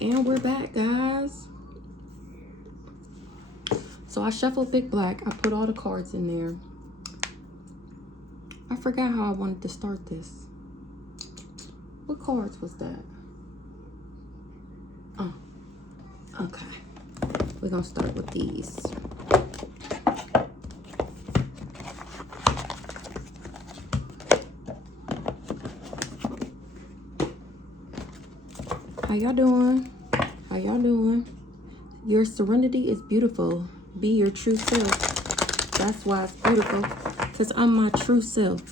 And we're back, guys. So I shuffled Big Black. I put all the cards in there. I forgot how I wanted to start this. What cards was that? Oh, okay. We're going to start with these. How y'all doing? How y'all doing? Your serenity is beautiful. Be your true self. That's why it's beautiful. Because I'm my true self.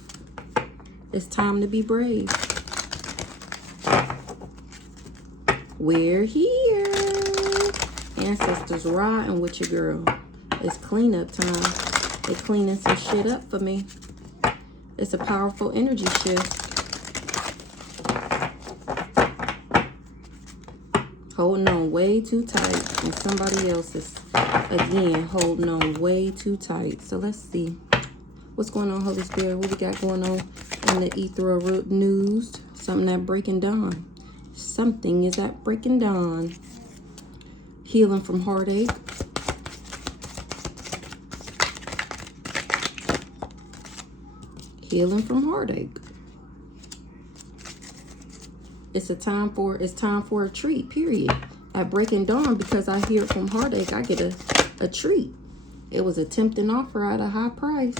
It's time to be brave. We're here. Ancestors riding with your girl. It's cleanup time. They're cleaning some shit up for me. It's a powerful energy shift. Holding on way too tight. And somebody else is, again, holding on way too tight. So let's see. What's going on, Holy Spirit? What we got going on in the ethereal news? Something that breaking dawn. Something is at breaking dawn. Healing from heartache. Healing from heartache. It's time for a treat, period. At breaking dawn, because I hear from heartache, I get a treat. It was a tempting offer at a high price.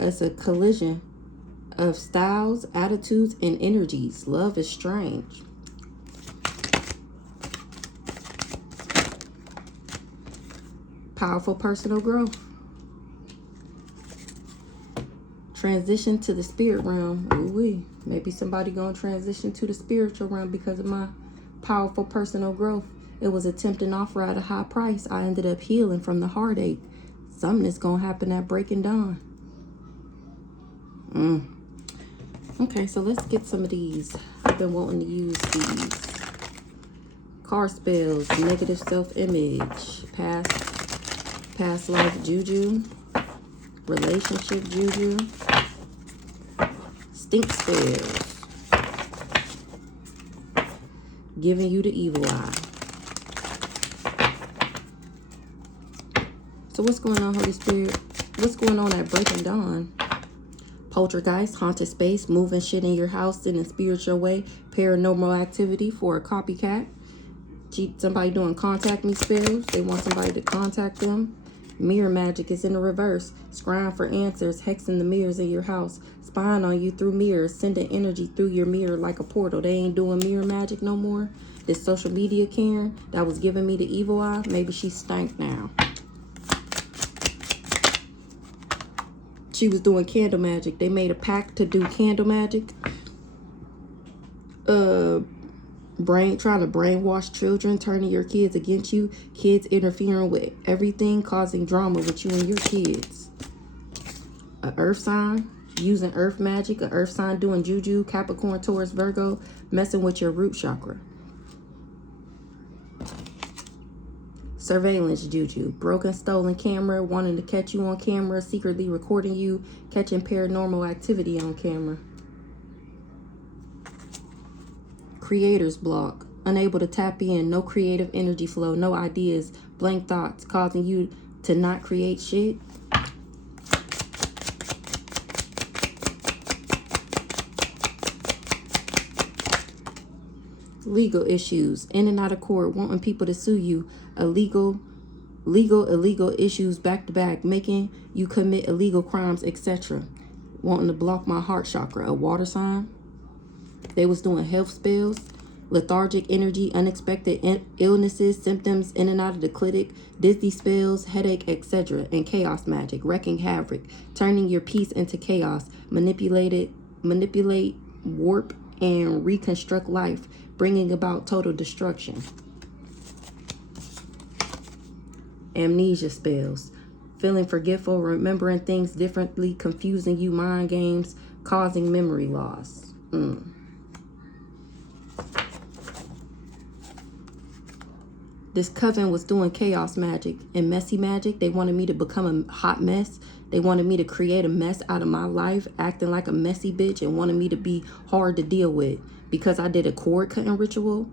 It's a collision of styles, attitudes, and energies. Love is strange. Powerful personal growth. Transition to the spirit realm. Ooh-wee. Maybe somebody gonna transition to the spiritual realm because of my powerful personal growth. It was a tempting offer at a high price. I ended up healing from the heartache. Something is gonna happen at breaking dawn. Okay, so let's get some of these. I've been wanting to use these. Card spells, negative self-image, past life juju, relationship juju, stink spells, giving you the evil eye. So what's going on, Holy Spirit? What's going on at breaking dawn? Poltergeist, haunted space, moving shit in your house in a spiritual way, paranormal activity for a copycat. Somebody doing contact me spells. They want somebody to contact them. Mirror magic is in the reverse. Scrying for answers, hexing the mirrors in your house, spying on you through mirrors, sending energy through your mirror like a portal. They ain't doing mirror magic no more. This social media Karen that was giving me the evil eye, maybe she stank now. She was doing candle magic. They made a pact to do candle magic. Trying to brainwash children, turning your kids against you, kids interfering with everything, causing drama with you and your kids. A earth sign, using earth magic, a earth sign doing juju, Capricorn, Taurus, Virgo, messing with your root chakra. Surveillance juju, broken, stolen camera, wanting to catch you on camera, secretly recording you, catching paranormal activity on camera. Creator's block, unable to tap in, no creative energy flow, no ideas, blank thoughts, causing you to not create shit. Legal issues, in and out of court, wanting people to sue you, illegal issues back to back, making you commit illegal crimes, etc. Wanting to block my heart chakra, a water sign. They was doing health spells, lethargic energy, unexpected illnesses, symptoms in and out of the clinic, dizzy spells, headache, etc. And chaos magic, wrecking havoc, turning your peace into chaos, manipulate, warp, and reconstruct life, bringing about total destruction. Amnesia spells, feeling forgetful, remembering things differently, confusing you, mind games, causing memory loss. This coven was doing chaos magic and messy magic. They wanted me to become a hot mess. They wanted me to create a mess out of my life, acting like a messy bitch, and wanted me to be hard to deal with. Because I did a cord cutting ritual,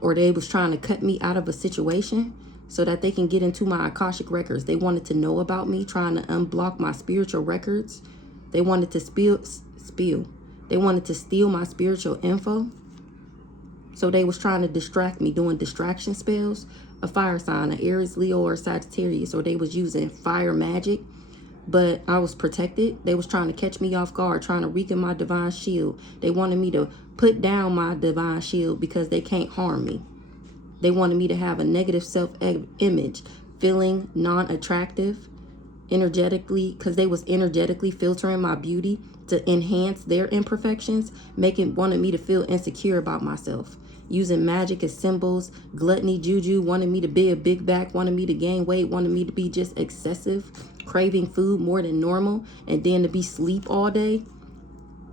or they was trying to cut me out of a situation so that they can get into my Akashic records. They wanted to know about me, trying to unblock my spiritual records. They wanted to spill. They wanted to steal my spiritual info. So they was trying to distract me, doing distraction spells. A fire sign, an Aries, Leo, or Sagittarius, or they was using fire magic. But I was protected. They was trying to catch me off guard, trying to weaken my divine shield. They wanted me to put down my divine shield because they can't harm me. They wanted me to have a negative self-image, feeling non-attractive, energetically, because they was energetically filtering my beauty to enhance their imperfections, wanted me to feel insecure about myself. Using magic as symbols, gluttony, juju, wanted me to be a big back, wanted me to gain weight, wanted me to be just excessive, craving food more than normal, and then to be sleep all day.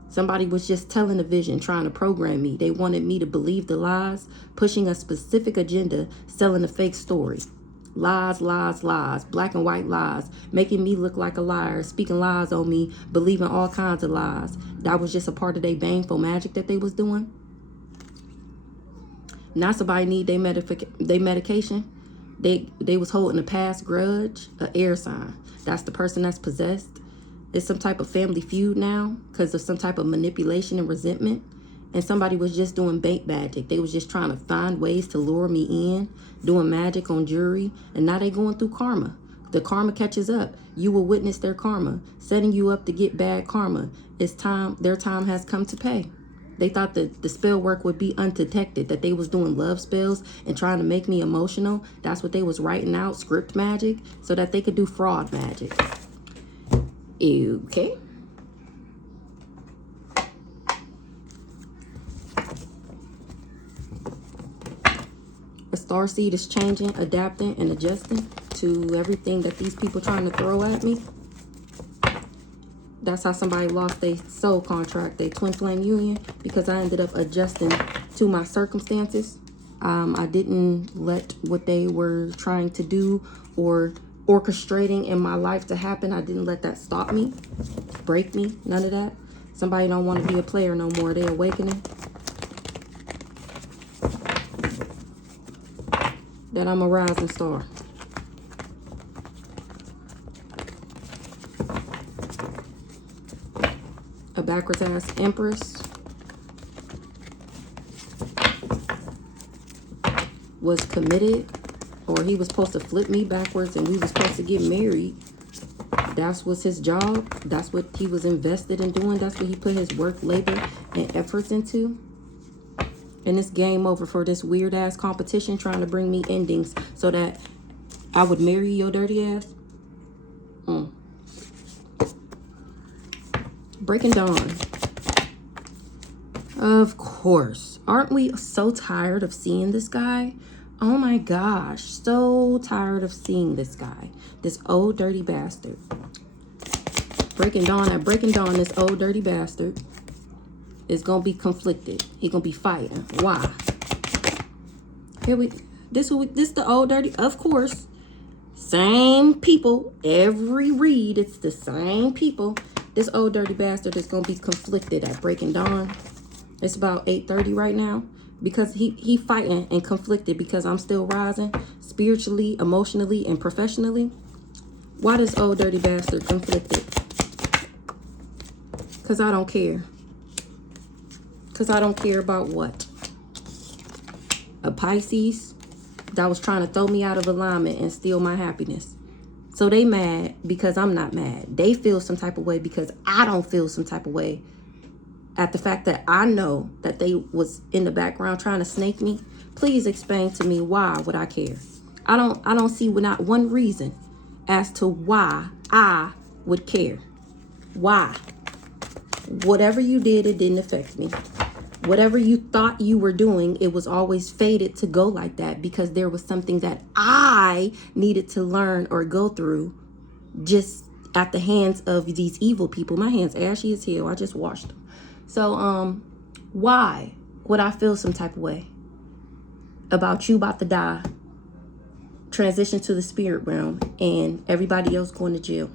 Somebody was just telling a vision, trying to program me. They wanted me to believe the lies, pushing a specific agenda, selling a fake story. Lies, lies, lies, black and white lies, making me look like a liar, speaking lies on me, believing all kinds of lies. That was just a part of their baneful magic that they was doing. Now somebody need their medication. They was holding a past grudge, an air sign. That's the person that's possessed. It's some type of family feud now because of some type of manipulation and resentment. And somebody was just doing bait magic. They was just trying to find ways to lure me in, doing magic on jury. And now they going through karma. The karma catches up. You will witness their karma, setting you up to get bad karma. It's time. Their time has come to pay. They thought that the spell work would be undetected, that they was doing love spells and trying to make me emotional. That's what they was writing out, script magic, so that they could do fraud magic. Okay. A starseed is changing, adapting, and adjusting to everything that these people trying to throw at me. That's how somebody lost their soul contract, their twin flame union, because I ended up adjusting to my circumstances. I didn't let what they were trying to do or orchestrating in my life to happen. I didn't let that stop me, break me, none of that. Somebody don't want to be a player no more. They're awakening. That I'm a rising star. A backwards ass empress was committed, or he was supposed to flip me backwards and we was supposed to get married. That was his job. That's what he was invested in doing. That's what he put his work, labor, and efforts into. And it's game over for this weird ass competition trying to bring me endings so that I would marry your dirty ass. Breaking Dawn. Of course. Aren't we so tired of seeing this guy? Oh my gosh. So tired of seeing this guy. This old dirty bastard. Breaking Dawn. At Breaking Dawn, this old dirty bastard is going to be conflicted. He's going to be fighting. Why? This the old dirty, of course. Same people. Every read, it's the same people. This old dirty bastard is going to be conflicted at Breaking Dawn. It's about 8:30 right now. Because he fighting and conflicted because I'm still rising spiritually, emotionally, and professionally. Why this old dirty bastard conflicted? Because I don't care. Because I don't care about what? A Pisces that was trying to throw me out of alignment and steal my happiness. So they mad because I'm not mad. They feel some type of way because I don't feel some type of way at the fact that I know that they was in the background trying to snake me. Please explain to me why would I care? I don't see not one reason as to why I would care. Why? Whatever you did, it didn't affect me. Whatever you thought you were doing, it was always fated to go like that because there was something that I needed to learn or go through just at the hands of these evil people. My hands ashy as hell. I just washed them. So, why would I feel some type of way about you about to die, transition to the spirit realm, and everybody else going to jail?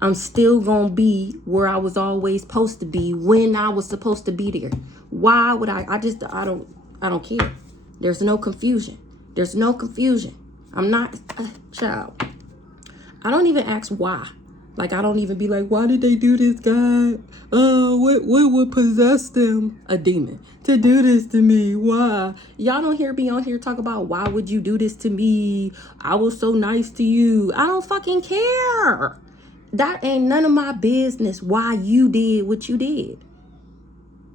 I'm still going to be where I was always supposed to be when I was supposed to be there. Why would I don't care. There's no confusion. There's no confusion. I'm not child. I don't even ask why. Like, I don't even be like, why did they do this, God? What would possess them? A demon. To do this to me. Why? Y'all don't hear me on here talk about, why would you do this to me? I was so nice to you. I don't fucking care. That ain't none of my business why you did what you did.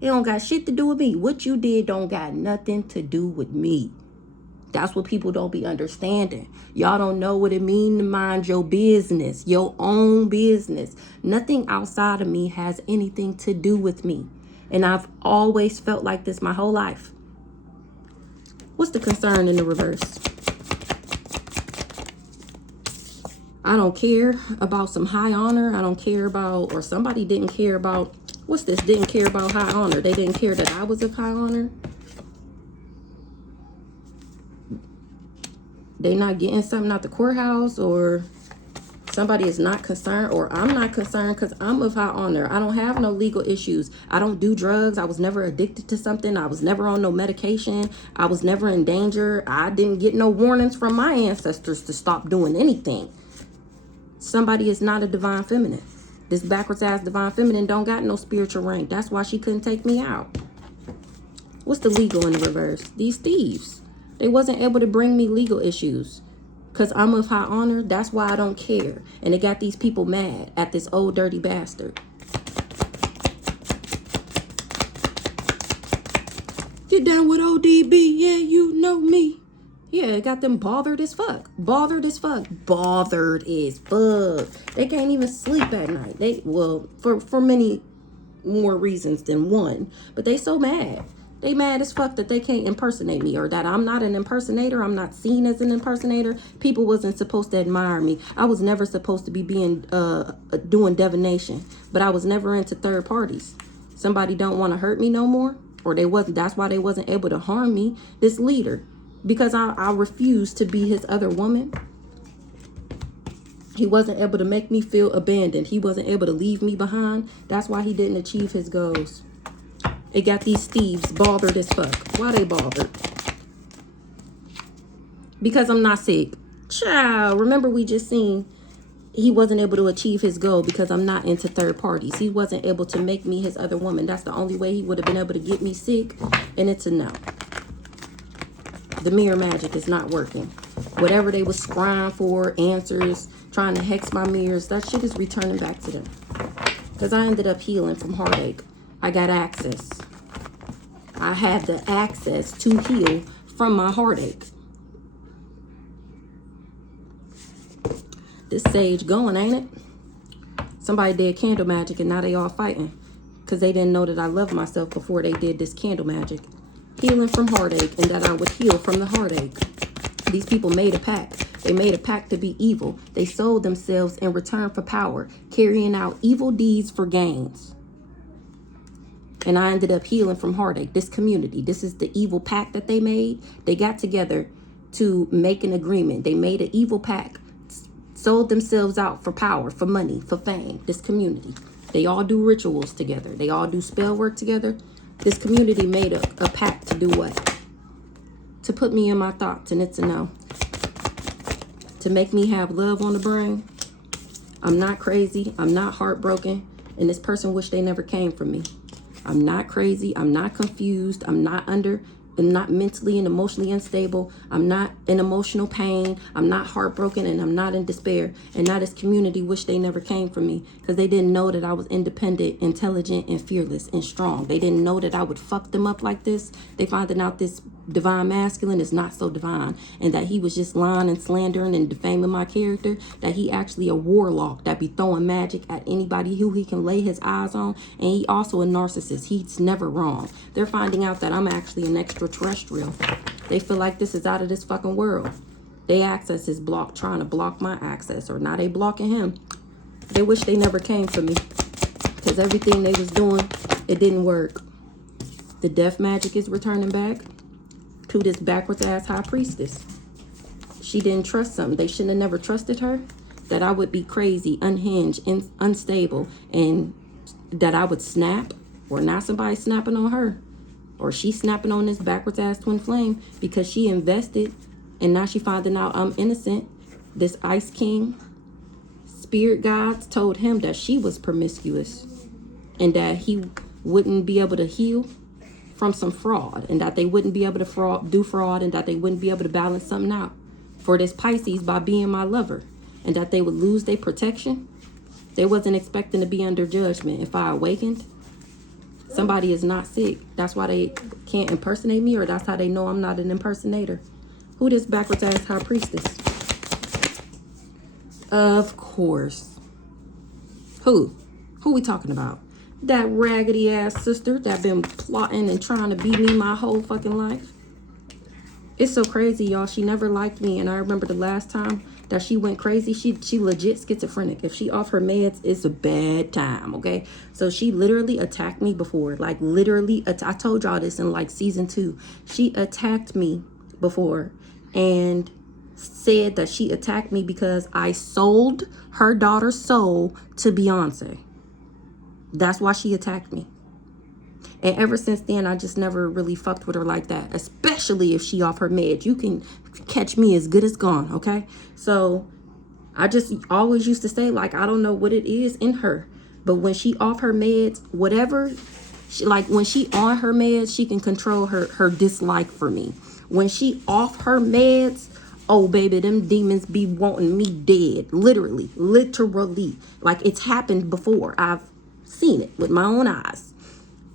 It don't got shit to do with me. What you did don't got nothing to do with me. That's what people don't be understanding. Y'all don't know what it mean to mind your business, your own business. Nothing outside of me has anything to do with me. And I've always felt like this my whole life. What's the concern in the reverse? I don't care about some high honor. I don't care about, or somebody didn't care about, what's this? Didn't care about high honor. They didn't care that I was of high honor. They not getting something out the courthouse, or somebody is not concerned, or I'm not concerned because I'm of high honor. I don't have no legal issues. I don't do drugs. I was never addicted to something. I was never on no medication. I was never in danger. I didn't get no warnings from my ancestors to stop doing anything. Somebody is not a divine feminine. This backwards ass divine feminine don't got no spiritual rank. That's why she couldn't take me out. What's the legal in the reverse? These thieves. They wasn't able to bring me legal issues because I'm of high honor. That's why I don't care. And it got these people mad at this old dirty bastard. Get down with ODB. Yeah, you know me. Yeah, it got them bothered as fuck. Bothered as fuck. Bothered as fuck. They can't even sleep at night. Well, for many more reasons than one. But they so mad. They mad as fuck that they can't impersonate me, or that I'm not an impersonator. I'm not seen as an impersonator. People wasn't supposed to admire me. I was never supposed to be doing divination, but I was never into third parties. Somebody don't want to hurt me no more, or they wasn't. That's why they wasn't able to harm me. This leader, because I refused to be his other woman. He wasn't able to make me feel abandoned. He wasn't able to leave me behind. That's why he didn't achieve his goals. It got these thieves bothered as fuck. Why they bothered? Because I'm not sick. Child, remember we just seen he wasn't able to achieve his goal because I'm not into third parties. He wasn't able to make me his other woman. That's the only way he would have been able to get me sick. And it's a no. The mirror magic is not working. Whatever they was scrying for, answers, trying to hex my mirrors, that shit is returning back to them. Because I ended up healing from heartache. I got access. I had the access to heal from my heartache. This sage going, ain't it? Somebody did candle magic and now they all fighting because they didn't know that I loved myself before they did this candle magic. Healing from heartache, and that I would heal from the heartache. These people made a pact. They made a pact to be evil. They sold themselves in return for power, carrying out evil deeds for gains. And I ended up healing from heartache. This community, this is the evil pact that they made. They got together to make an agreement. They made an evil pact, sold themselves out for power, for money, for fame. This community, they all do rituals together. They all do spell work together. This community made a pact to do what? To put me in my thoughts, and it's a no. To make me have love on the brain. I'm not crazy. I'm not heartbroken. And this person wished they never came from me. I'm not crazy. I'm not confused. I'm not mentally and emotionally unstable. I'm not in emotional pain. I'm not heartbroken, and I'm not in despair. And now this community wish they never came from me because they didn't know that I was independent, intelligent, and fearless and strong. They didn't know that I would fuck them up like this. They finding out this divine masculine is not so divine, and that he was just lying and slandering and defaming my character, that he actually a warlock that be throwing magic at anybody who he can lay his eyes on, and he also a narcissist. He's never wrong. They're finding out that I'm actually an extraterrestrial. They feel like this is out of this fucking world. They access is blocked, trying to block my access, or now they blocking him. They wish they never came for me because everything they was doing, it didn't work. The death magic is returning back to this backwards ass high priestess. She didn't trust something. They shouldn't have never trusted her. That I would be crazy, unhinged, unstable, and that I would snap, or not somebody snapping on her. Or she's snapping on this backwards ass twin flame because she invested and now she finding out I'm innocent. This Ice King, spirit guides told him that she was promiscuous and that he wouldn't be able to heal from some fraud, and that they wouldn't be able to do fraud, and that they wouldn't be able to balance something out for this Pisces by being my lover, and that they would lose their protection. They wasn't expecting to be under judgment if I awakened. Somebody is not sick. That's why they can't impersonate me, or that's how they know I'm not an impersonator. Who this backwards ass high priestess? Of course. Who we talking about? That raggedy ass sister that been plotting and trying to beat me my whole fucking life. It's so crazy, y'all. She never liked me, and I remember the last time that she went crazy. She legit schizophrenic. If she off her meds, it's a bad time, okay? So she literally attacked me before. Like, literally, I told y'all this in, like, season 2. She attacked me before and said that she attacked me because I sold her daughter's soul to Beyonce. That's why she attacked me. And ever since then, I just never really fucked with her like that, especially if she off her meds. You can catch me as good as gone, okay? So I just always used to say, like, I don't know what it is in her, but when she off her meds, whatever, like when she on her meds, she can control her dislike for me. When she off her meds, oh baby, them demons be wanting me dead. Literally. Like, it's happened before. I've seen it with my own eyes.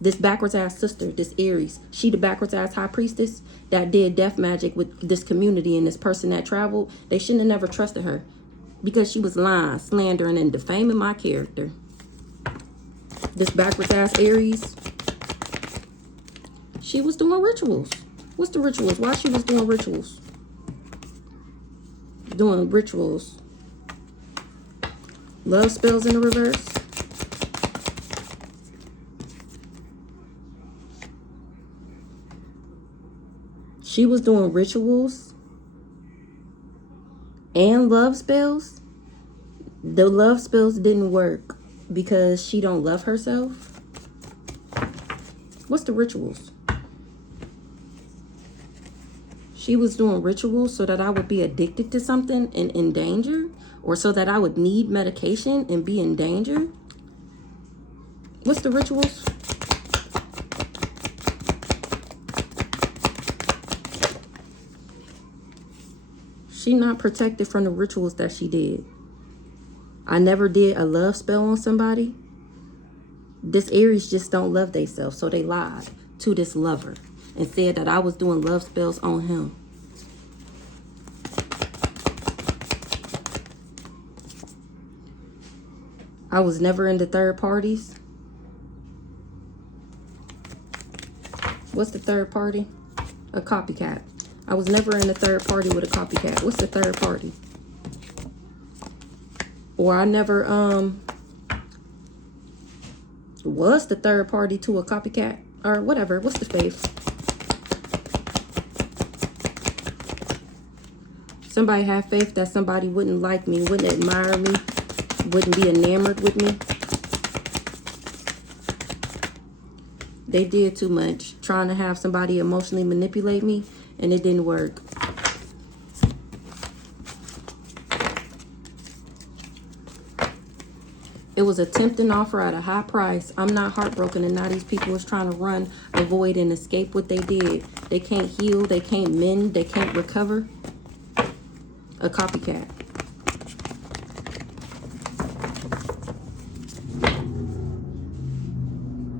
This backwards ass sister, this Aries, she the backwards ass high priestess that did death magic with this community and this person that traveled. They shouldn't have never trusted her because she was lying, slandering, and defaming my character. This backwards ass Aries, she was doing rituals. What's the rituals? Why she was doing rituals? Doing rituals. Love spells in the reverse. She was doing rituals and love spells. The love spells didn't work because she don't love herself. What's the rituals? She was doing rituals so that I would be addicted to something and in danger, or so that I would need medication and be in danger. What's the rituals? She not protected from the rituals that she did. I never did a love spell on somebody. This Aries just don't love themselves, so they lied to this lover and said that I was doing love spells on him. I was never into third parties. What's the third party? A copycat. I was never in a third party with a copycat. What's the third party? Or I never was the third party to a copycat or whatever. What's the faith? Somebody have faith that somebody wouldn't like me, wouldn't admire me, wouldn't be enamored with me. They did too much trying to have somebody emotionally manipulate me, and it didn't work. It was a tempting offer at a high price. I'm not heartbroken, and now these people is trying to run, avoid, and escape what they did. They can't heal, they can't mend, they can't recover. A copycat.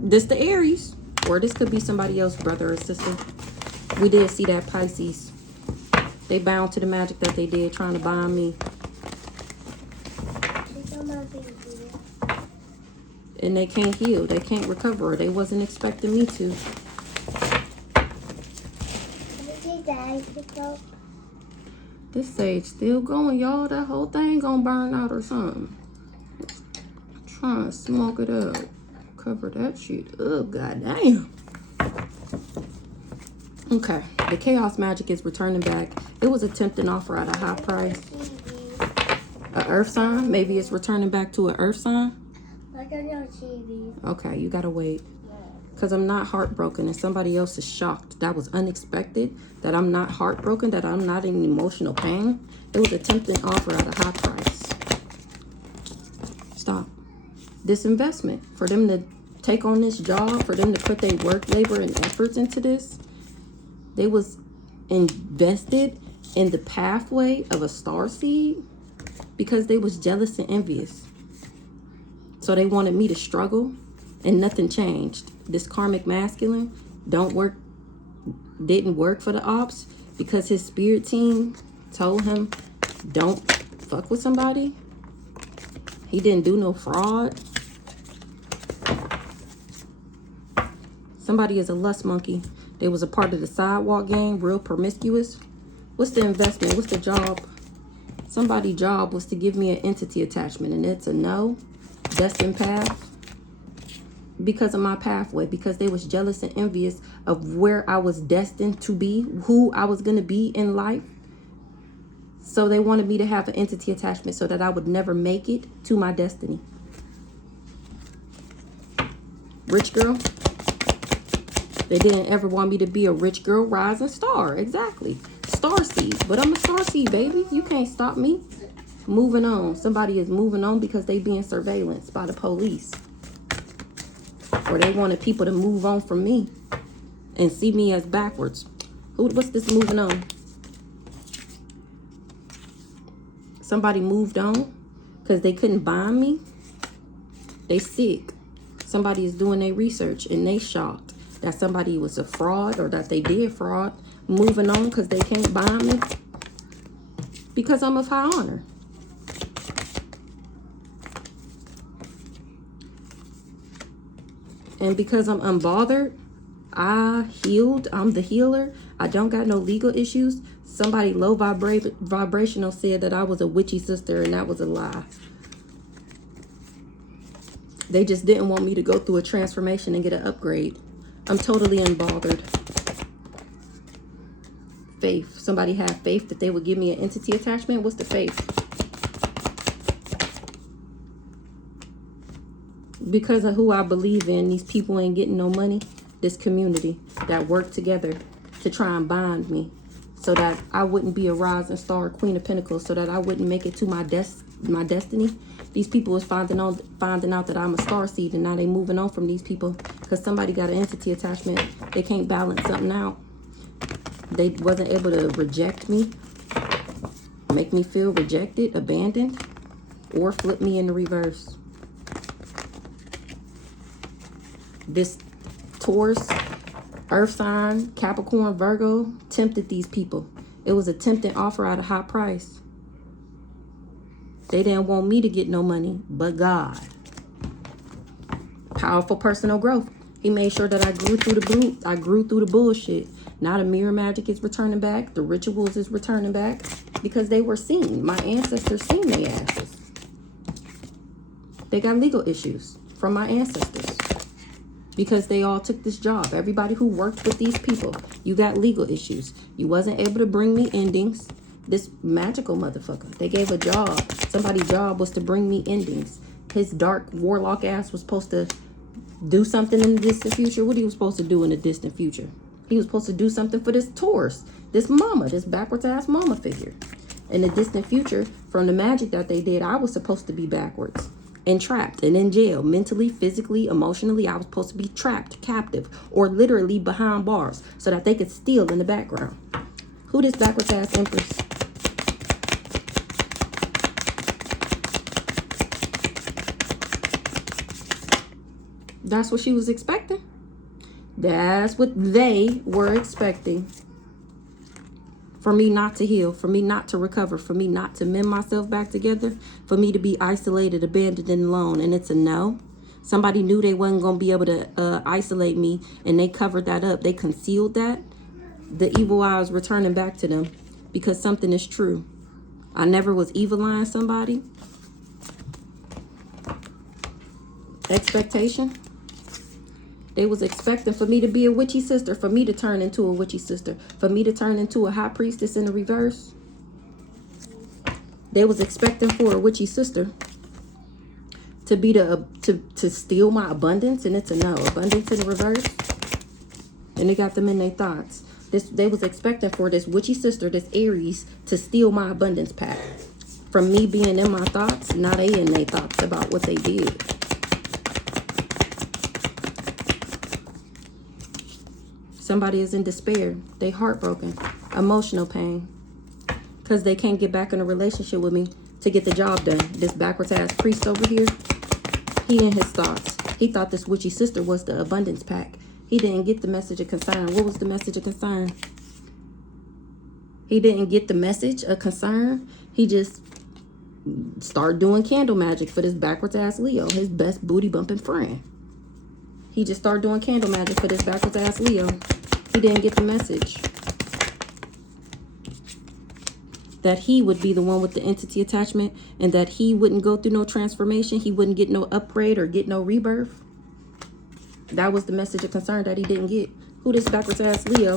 This the Aries, or this could be somebody else, brother or sister. We did see that Pisces. They bound to the magic that they did, trying to bind me. And they can't heal. They can't recover. They wasn't expecting me to. This sage still going, y'all. That whole thing gonna burn out or something. I'm trying to smoke it up. Cover that shit. Oh, goddamn. Okay. The chaos magic is returning back. It was a tempting offer at a high price. A earth sign? Maybe it's returning back to an earth sign? Like on your TV. Okay, you gotta wait. Because I'm not heartbroken and somebody else is shocked. That was unexpected. That I'm not heartbroken. That I'm not in emotional pain. It was a tempting offer at a high price. Stop. This investment. For them to take on this job. For them to put their work, labor, and efforts into this. They was invested in the pathway of a star seed. Because they was jealous and envious. So they wanted me to struggle. And nothing changed. This karmic masculine didn't work for the ops because his spirit team told him don't fuck with somebody. He didn't do no fraud. Somebody is a lust monkey. They was a part of the sidewalk gang, real promiscuous. What's the investment? What's the job? Somebody's job was to give me an entity attachment, and it's a no. Destined path. Because of my pathway, because they was jealous and envious of where I was destined to be, who I was going to be in life. So they wanted me to have an entity attachment so that I would never make it to my destiny. Rich girl. They didn't ever want me to be a rich girl rising star. Exactly. Star seed. But I'm a star seed, baby. You can't stop me. Moving on. Somebody is moving on because they being surveillanced by the police. Or they wanted people to move on from me and see me as backwards. What's this moving on? Somebody moved on because they couldn't bind me. They sick. Somebody is doing their research and they shocked that somebody was a fraud or that they did fraud. Moving on because they can't bind me. Because I'm of high honor. And because I'm unbothered, I healed, I'm the healer. I don't got no legal issues. Somebody low vibrational said that I was a witchy sister, and that was a lie. They just didn't want me to go through a transformation and get an upgrade. I'm totally unbothered. Faith. Somebody had faith that they would give me an entity attachment. What's the faith? Because of who I believe in, these people ain't getting no money. This community that worked together to try and bind me so that I wouldn't be a rising star, Queen of Pentacles, so that I wouldn't make it to my destiny. These people was finding out that I'm a star seed, and now they moving on from these people because somebody got an entity attachment. They can't balance something out. They wasn't able to reject me, make me feel rejected, abandoned, or flip me in the reverse. This Taurus, Earth sign, Capricorn, Virgo tempted these people. It was a tempting offer at a high price. They didn't want me to get no money, but God. Powerful personal growth. He made sure that I grew through the bullshit. Now the mirror magic is returning back. The rituals is returning back because they were seen. My ancestors seen their asses. They got legal issues from my ancestors. Because they all took this job. Everybody who worked with these people, you got legal issues. You wasn't able to bring me endings. This magical motherfucker. They gave a job. Somebody's job was to bring me endings. His dark warlock ass was supposed to do something in the distant future. What he was supposed to do in the distant future? He was supposed to do something for this Taurus. This mama. This backwards ass mama figure. In the distant future, from the magic that they did, I was supposed to be backwards. And trapped and in jail, mentally, physically, emotionally. I was supposed to be trapped, captive, or literally behind bars so that they could steal in the background. Who this backwards ass empress? That's what she was expecting. That's what they were expecting. For me not to heal, for me not to recover, for me not to mend myself back together, for me to be isolated, abandoned, and alone. And it's a no. Somebody knew they wasn't going to be able to isolate me, and they covered that up. They concealed that. The evil eye is returning back to them because something is true. I never was evil-eyeing somebody. Expectation. They was expecting for me to be a witchy sister, for me to turn into a witchy sister, for me to turn into a high priestess in the reverse. They was expecting for a witchy sister to be to steal my abundance, and it's a no. Abundance in reverse. And it got them in their thoughts. They was expecting for this witchy sister, this Aries, to steal my abundance pack. From me being in my thoughts, now they in their thoughts about what they did. Somebody is in despair. They heartbroken. Emotional pain. Because they can't get back in a relationship with me to get the job done. This backwards ass priest over here, he in his thoughts. He thought this witchy sister was the abundance pack. He didn't get the message of concern. What was the message of concern? He didn't get the message of concern. He just started doing candle magic for this backwards ass Leo, his best booty bumping friend. He just started doing candle magic for this backwards ass Leo. He didn't get the message that he would be the one with the entity attachment, and that he wouldn't go through no transformation. He wouldn't get no upgrade or get no rebirth. That was the message of concern that he didn't get. Who this backwards ass Leo?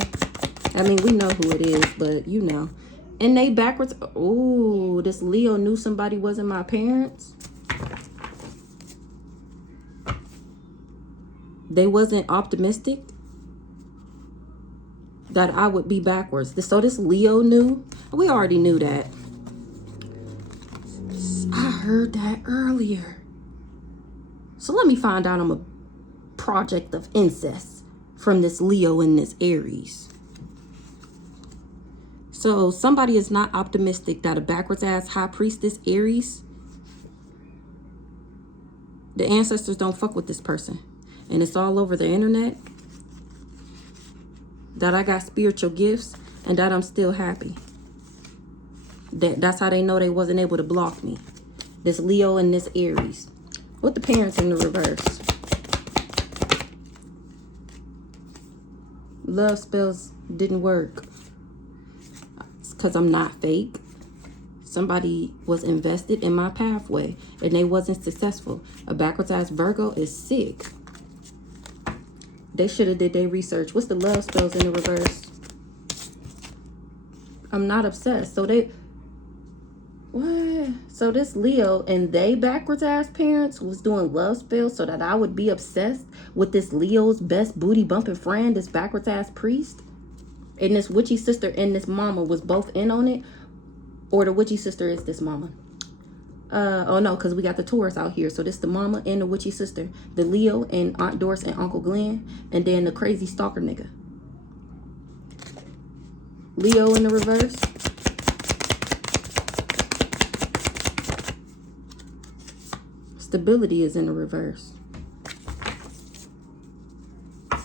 I mean, we know who it is, but you know. And they backwards. Ooh, this Leo knew somebody wasn't my parents. They wasn't optimistic that I would be backwards. So this Leo knew. We already knew that. I heard that earlier. So let me find out I'm a project of incest from this Leo and this Aries. So somebody is not optimistic that a backwards ass high priestess Aries, the ancestors don't fuck with this person. And it's all over the internet that I got spiritual gifts and that I'm still happy. That's how they know they wasn't able to block me. This Leo and this Aries. What the parents in the reverse? Love spells didn't work. It's because I'm not fake. Somebody was invested in my pathway and they wasn't successful. A backwards ass Virgo is sick. They should have did their research. What's the love spells in the reverse? I'm not obsessed. So they... What? So this Leo and they backwards ass parents was doing love spells so that I would be obsessed with this Leo's best booty bumping friend, this backwards ass priest? And this witchy sister and this mama was both in on it? Or the witchy sister is this mama? Oh no, because we got the Taurus out here. So this the mama and the witchy sister. The Leo and Aunt Doris and Uncle Glenn. And then the crazy stalker nigga. Leo in the reverse. Stability is in the reverse.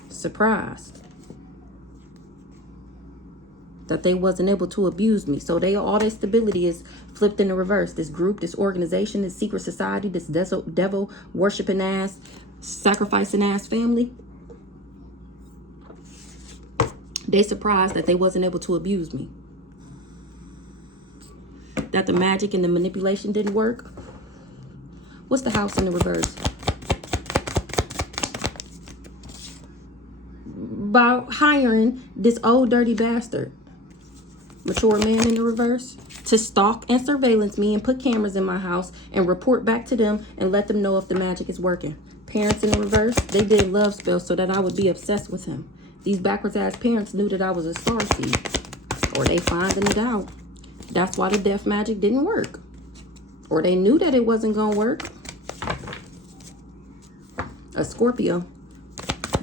Surprised that they wasn't able to abuse me. So all their stability is flipped in the reverse. This group, this organization, this secret society, this devil worshiping ass, sacrificing ass family. They surprised that they wasn't able to abuse me. That the magic and the manipulation didn't work. What's the house in the reverse? By hiring this old dirty bastard, mature man in the reverse, to stalk and surveillance me and put cameras in my house and report back to them and let them know if the magic is working. Parents in the reverse, they did love spells so that I would be obsessed with him. These backwards ass parents knew that I was a starseed. Or they finding it out. That's why the death magic didn't work. Or they knew that it wasn't going to work. A Scorpio.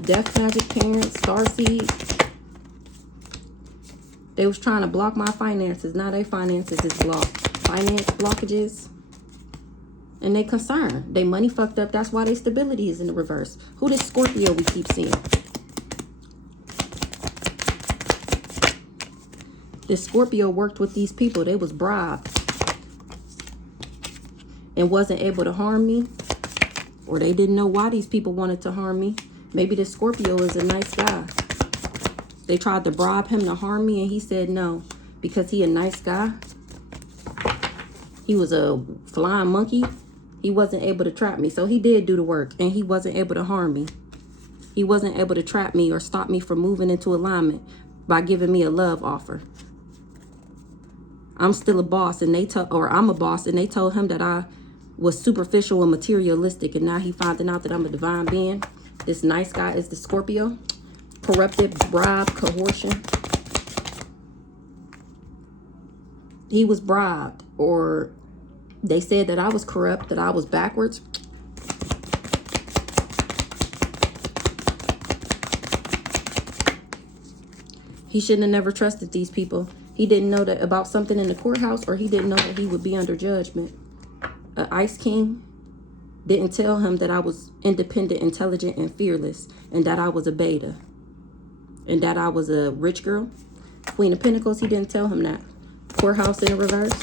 Death magic parents, starseed. They was trying to block my finances. Now their finances is blocked. Finance blockages. And they concerned. They money fucked up. That's why their stability is in the reverse. Who this Scorpio we keep seeing? This Scorpio worked with these people. They was bribed. And wasn't able to harm me. Or they didn't know why these people wanted to harm me. Maybe this Scorpio is a nice guy. They tried to bribe him to harm me and he said no. Because he a nice guy. He was a flying monkey. He wasn't able to trap me. So he did do the work and he wasn't able to harm me. He wasn't able to trap me or stop me from moving into alignment by giving me a love offer. I'm still a boss and I'm a boss and they told him that was superficial and materialistic, and now he finding out that I'm a divine being. This nice guy is the Scorpio. Corrupted, bribe, coercion. He was bribed, or they said that I was corrupt, that I was backwards. He shouldn't have never trusted these people. He didn't know that about something in the courthouse, or he didn't know that he would be under judgment. An Ice King didn't tell him that I was independent, intelligent, and fearless, and that I was a beta, and that I was a rich girl. Queen of Pentacles, he didn't tell him that. Courthouse in reverse.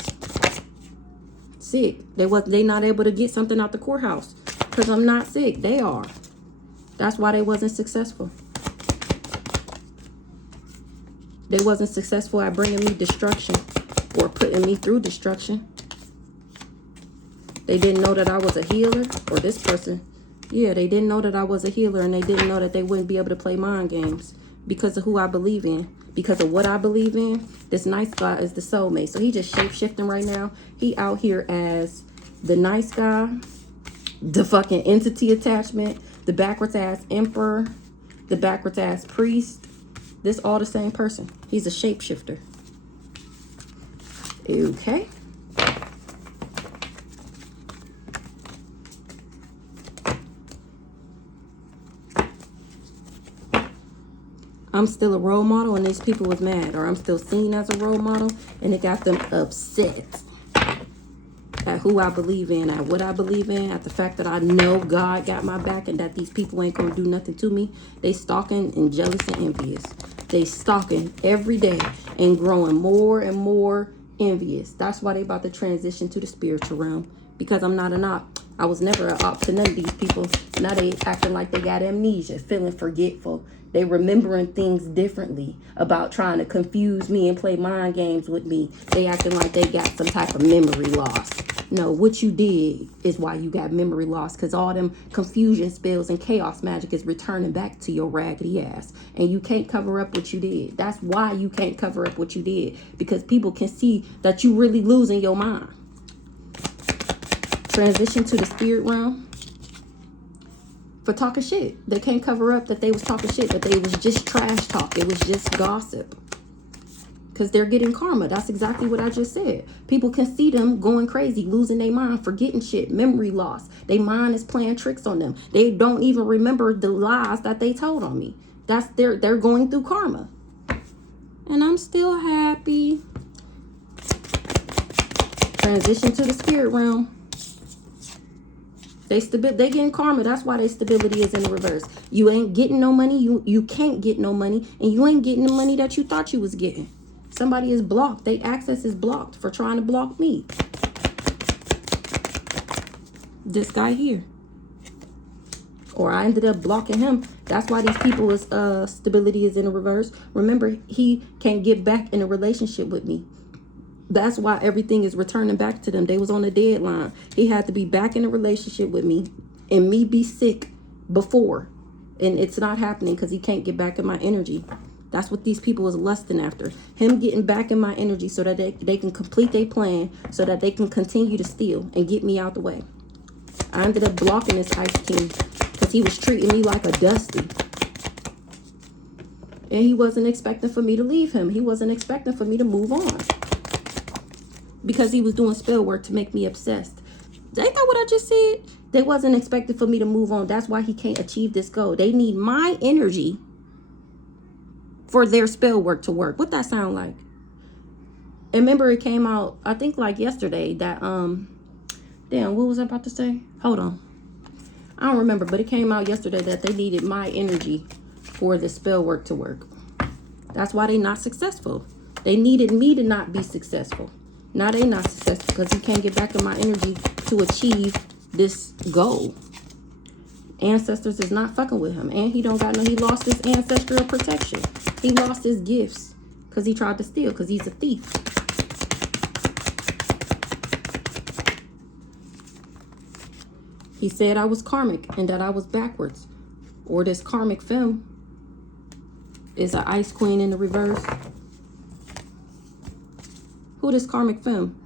Sick. They not able to get something out the courthouse because I'm not sick. They are. That's why they wasn't successful. They wasn't successful at bringing me destruction or putting me through destruction. They didn't know that I was a healer, or this person. Yeah, they didn't know that I was a healer, and they didn't know that they wouldn't be able to play mind games because of who I believe in. Because of what I believe in, this nice guy is the soulmate. So he just shape-shifting right now. He out here as the nice guy, the fucking entity attachment, the backwards ass emperor, the backwards ass priest. This all the same person. He's a shapeshifter. Okay. I'm still a role model and these people was mad, or I'm still seen as a role model and it got them upset at who I believe in, at what I believe in, at the fact that I know God got my back and that these people ain't gonna do nothing to me. They stalking and jealous and envious. They stalking every day and growing more and more envious. That's why they about to transition to the spiritual realm, because I'm not an op. I was never an op to none of these people. Now they acting like they got amnesia, feeling forgetful. They remembering things differently, about trying to confuse me and play mind games with me. They acting like they got some type of memory loss. No, what you did is why you got memory loss, because all them confusion spells and chaos magic is returning back to your raggedy ass. And you can't cover up what you did. That's why you can't cover up what you did, because people can see that you really losing your mind. Transition to the spirit realm. For talking shit. They can't cover up that they was talking shit, that they was just trash talk. It was just gossip. Because they're getting karma. That's exactly what I just said. People can see them going crazy, losing their mind, forgetting shit, memory loss. Their mind is playing tricks on them. They don't even remember the lies that they told on me. They're going through karma. And I'm still happy. Transition to the spirit realm. They getting karma. That's why their stability is in the reverse. You ain't getting no money. You can't get no money. And you ain't getting the money that you thought you was getting. Somebody is blocked. Their access is blocked for trying to block me. This guy here. Or I ended up blocking him. That's why these people's stability is in the reverse. Remember, he can't get back in a relationship with me. That's why everything is returning back to them. They was on a deadline. He had to be back in a relationship with me and me be sick before. And it's not happening because he can't get back in my energy. That's what these people is lusting after. Him getting back in my energy so that they can complete their plan, so that they can continue to steal and get me out the way. I ended up blocking this Ice King because he was treating me like a Dusty. And he wasn't expecting for me to leave him. He wasn't expecting for me to move on. Because he was doing spell work to make me obsessed. Ain't that what I just said? They wasn't expecting for me to move on. That's why he can't achieve this goal. They need my energy for their spell work to work. What that sound like? And remember, it came out, I think like yesterday, that damn, what was I about to say? Hold on. I don't remember, but it came out yesterday that they needed my energy for the spell work to work. That's why they not successful. They needed me to not be successful. Now they not successful because he can't get back in my energy to achieve this goal. Ancestors is not fucking with him. And he lost his ancestral protection. He lost his gifts because he tried to steal, because he's a thief. He said I was karmic and that I was backwards. Or this karmic femme is an Ice Queen in the reverse. Who this karmic femme?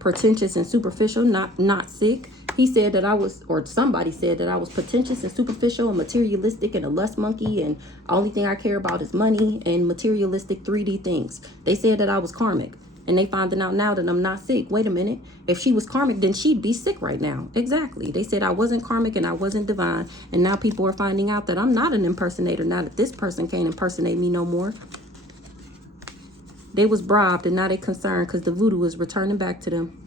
Pretentious and superficial, not sick. He said that I was, or somebody said that I was pretentious and superficial and materialistic and a lust monkey, and only thing I care about is money and materialistic 3D things. They said that I was karmic, and they finding out now that I'm not sick. Wait a minute. If she was karmic, then she'd be sick right now. Exactly. They said I wasn't karmic and I wasn't divine, and now people are finding out that I'm not an impersonator, now that this person can't impersonate me no more. They was bribed, and now they concerned because the voodoo is returning back to them.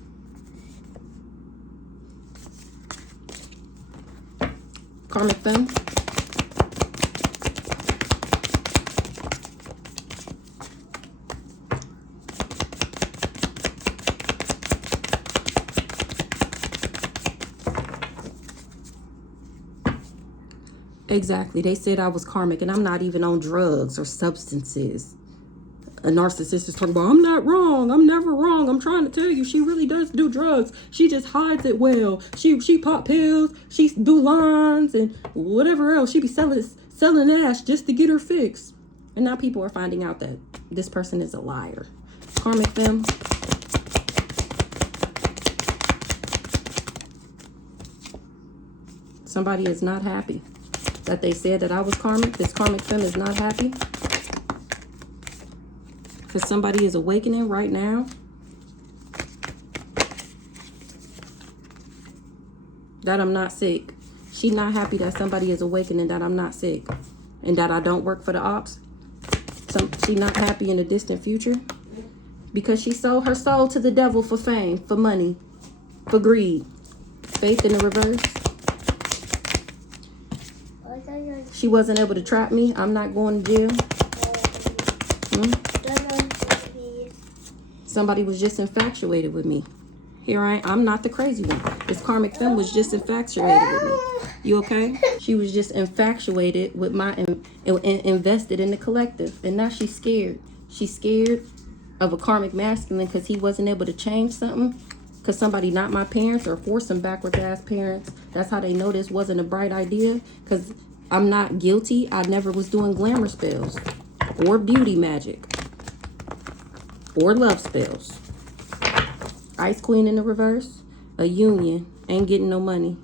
Karmic femme. Exactly. They said I was karmic, and I'm not even on drugs or substances. A narcissist is talking about, I'm not wrong. I'm never wrong. I'm trying to tell you, she really does do drugs. She just hides it well. She pop pills. She do lines and whatever else. She be selling ash just to get her fix. And now people are finding out that this person is a liar. Karmic femme. Somebody is not happy that they said that I was karmic. This karmic femme is not happy. Because somebody is awakening right now. That I'm not sick. She's not happy that somebody is awakening that I'm not sick. And that I don't work for the ops. She's not happy in the distant future. Because she sold her soul to the devil for fame, for money, for greed. Faith in the reverse. She wasn't able to trap me. I'm not going to jail. Somebody was just infatuated with me. Here I'm not the crazy one. This karmic femme was just infatuated with me. You okay? She was just infatuated with my invested in the collective. And now she's scared. She's scared of a karmic masculine because he wasn't able to change something. Because somebody not my parents or forced some backwards ass parents. That's how they know this wasn't a bright idea. Because I'm not guilty. I never was doing glamour spells. Or beauty magic. Or love spells. Ice Queen in the reverse. A union. Ain't getting no money.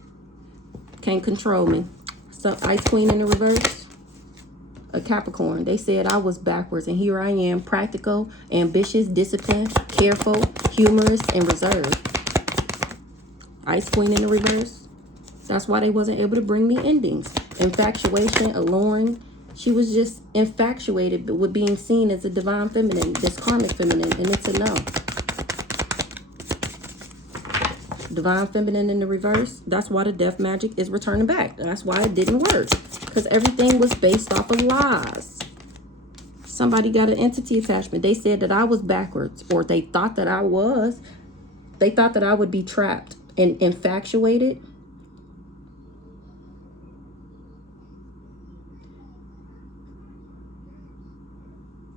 Can't control me. So Ice Queen in the reverse. A Capricorn. They said I was backwards. And here I am. Practical, ambitious, disciplined, careful, humorous, and reserved. Ice Queen in the reverse. That's why they wasn't able to bring me endings. Infatuation, alluring. She was just infatuated with being seen as a divine feminine, this karmic feminine, and it's a no. Divine feminine in the reverse, that's why the death magic is returning back. That's why it didn't work, because everything was based off of lies. Somebody got an entity attachment. They said that I was backwards, or they thought that I was. They thought that I would be trapped and infatuated.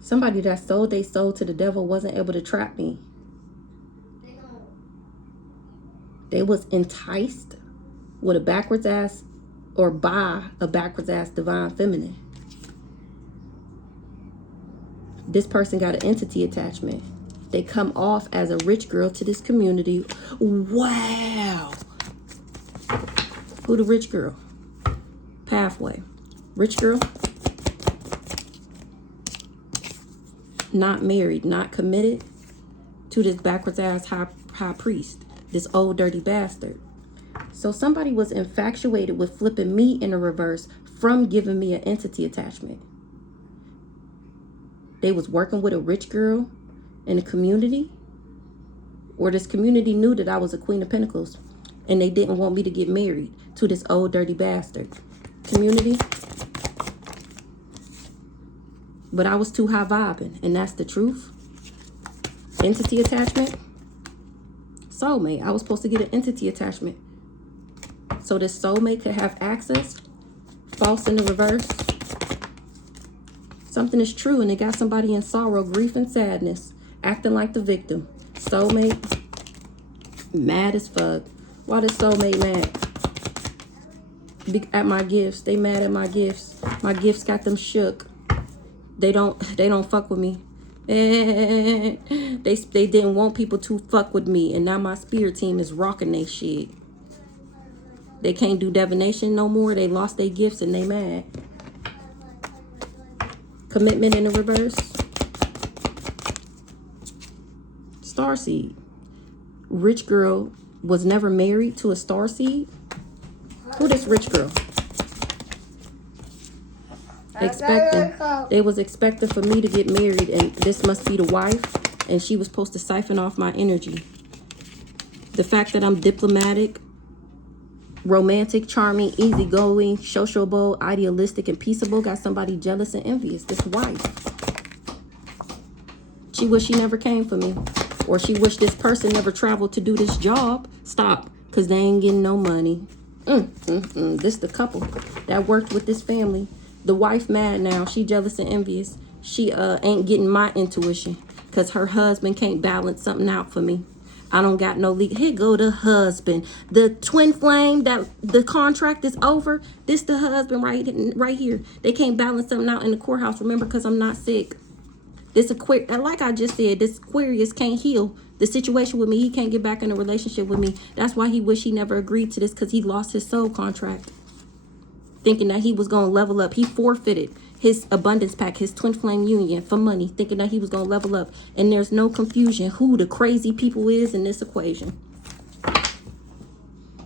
Somebody that sold their soul to the devil wasn't able to trap me. They was enticed with a backwards ass or by a backwards ass divine feminine. This person got an entity attachment. They come off as a rich girl to this community. Wow. Who the rich girl? Pathway. Rich girl. Not married, not committed to this backwards ass high priest, this old dirty bastard. So somebody was infatuated with flipping me in the reverse from giving me an entity attachment. They was working with a rich girl in a community, or this community knew that I was a Queen of Pentacles and they didn't want me to get married to this old dirty bastard. Community. But I was too high vibing, and that's the truth. Entity attachment. Soulmate. I was supposed to get an entity attachment. So this soulmate could have access. False in the reverse. Something is true, and it got somebody in sorrow, grief, and sadness. Acting like the victim. Soulmate. Mad as fuck. Why this soulmate mad? At my gifts. They mad at my gifts. My gifts got them shook. They don't fuck with me. They didn't want people to fuck with me, and now my spirit team is rocking they shit. They can't do divination no more. They lost their gifts and they mad. Commitment in the reverse. Starseed. Rich girl was never married to a starseed. Who this rich girl? They was expecting for me to get married, and this must be the wife, and she was supposed to siphon off my energy. The fact that I'm diplomatic, romantic, charming, easygoing, sociable, idealistic, and peaceable got somebody jealous and envious. This wife. She wish she never came for me. Or she wish this person never traveled to do this job. Stop. Because they ain't getting no money. This the couple that worked with this family. The wife mad now. She jealous and envious. She ain't getting my intuition. Because her husband can't balance something out for me. I don't got no legal. Here go the husband. The twin flame that the contract is over. This the husband right here. They can't balance something out in the courthouse. Remember, because I'm not sick. This Aquarius, like I just said, this Aquarius can't heal the situation with me. He can't get back in a relationship with me. That's why he wish he never agreed to this, because he lost his soul contract. Thinking that he was going to level up. He forfeited his abundance pack, his twin flame union for money, thinking that he was going to level up. And there's no confusion who the crazy people is in this equation.